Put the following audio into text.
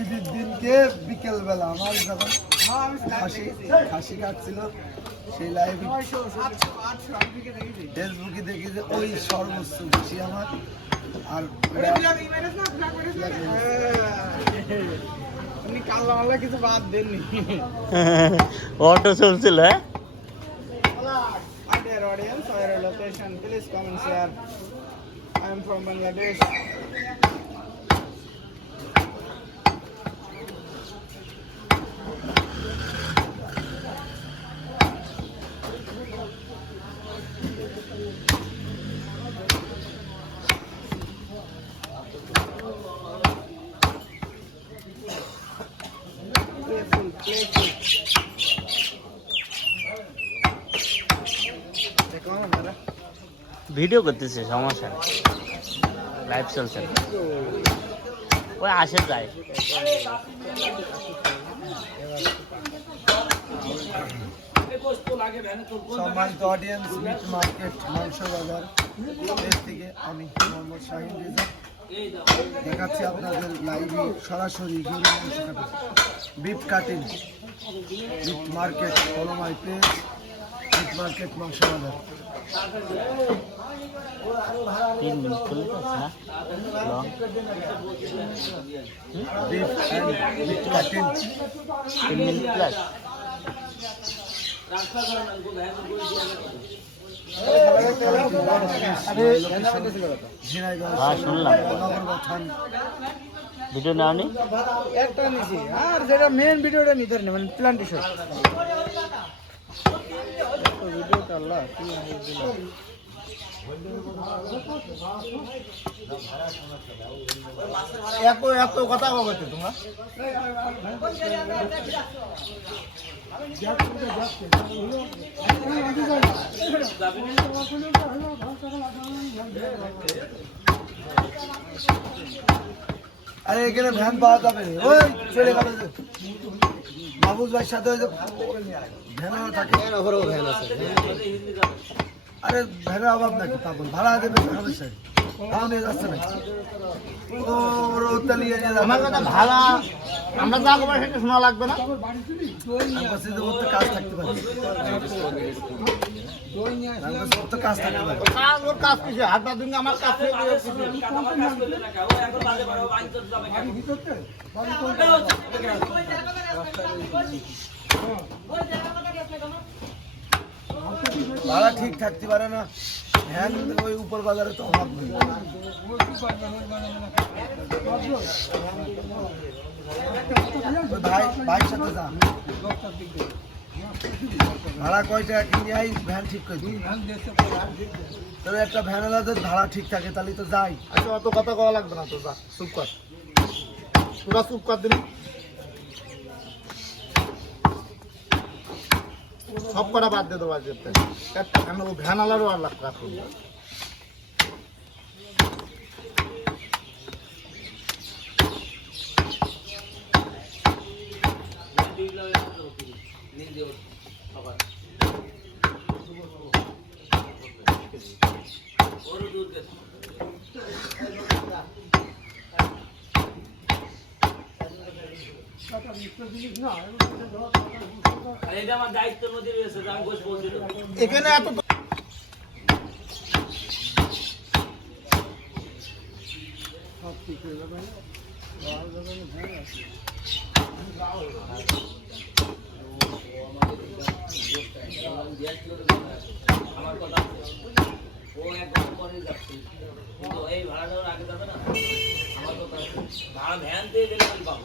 ঈদের দিনকে বিকেল বেলা আমার যখন খাসি কাটছিল সেই লাইভে ফেসবুকে দেখি যে ওই সর্বোচ্চ বেশি আমার। আর কিছু বাদ দেননি, অটো চলছিল। Dear audience, our location, please come and share. I am from Bangladesh. Playful. Video করতেছে, সমস্যা লাইভ চলছে, ওই আসে যায়। সম্মানিত অডিয়েন্স, মিট মার্কেট মাংস বাজার থেকে আমি মোহাম্মদ শাহিন রেজা দেখাচ্ছি আপনাদের লাইভে সরাসরি গরুর মাংস কাটা, beef cutting, meat market, follow my page, meat market মাংস বাজার। 3 মিনিট চলতে আছে long beef and meat cutting 3 minute plus. হ্যাঁ শুনলাম, ভিডিও নেওনি একটা নিছি, আর যেটা মেন ভিডিওটা নিতে পারিনি, মানে প্লান্টেশন ভিডিওটা আল্লাহ কি এত কথা বলতে তোমরা আরে এখানে ভ্যান পাওয়া যাবে, ওই চলে গেল মাহবুব ভাইয়ের সাথে ভ্যানও থাকে, ভ্যান আছে। আরে ভ্যানের অভাব নাকি পাগল, ভাড়া দেবে সমস্যা ভাড়া নিয়ে যাচ্ছে না। আমার কথা ভাড়া আমরা যা করবো সেটা শোনা লাগবে না, কাজ থাকতে পারে, কাজ থাকতে পারে, ওর কাজ কিছু হাতটা দিন আমার কাজ ভাড়া ঠিক থাকতে পারে না, ভ্যান ওই উপর বাজারে তো অভাব নেই। ভাইয়ের সাথে যা ভাড়া কয় টাকা কিনে আই, ভ্যান ঠিক করে দিই, তবে একটা ভ্যান এলাদের ভাড়া ঠিক থাকে তাহলে তো যাই। আচ্ছা অত কথা কওয়া লাগবে না, তো যা চুপ কর, তোরা চুপ কর দিন, সব কটা বাদ দিয়ে দেবো আজকে, কেন ও ভ্যান আলারও আর লাখ রাখুন। এখানে এত সব ঠিক হয়ে যাবে না, আমার কথা ও একদম পরে যাচ্ছে, কিন্তু এই ভাড়া আগে যাবে না, আমার কথা ভাড়া ভ্যান দিয়ে গেলে আমি পাবো।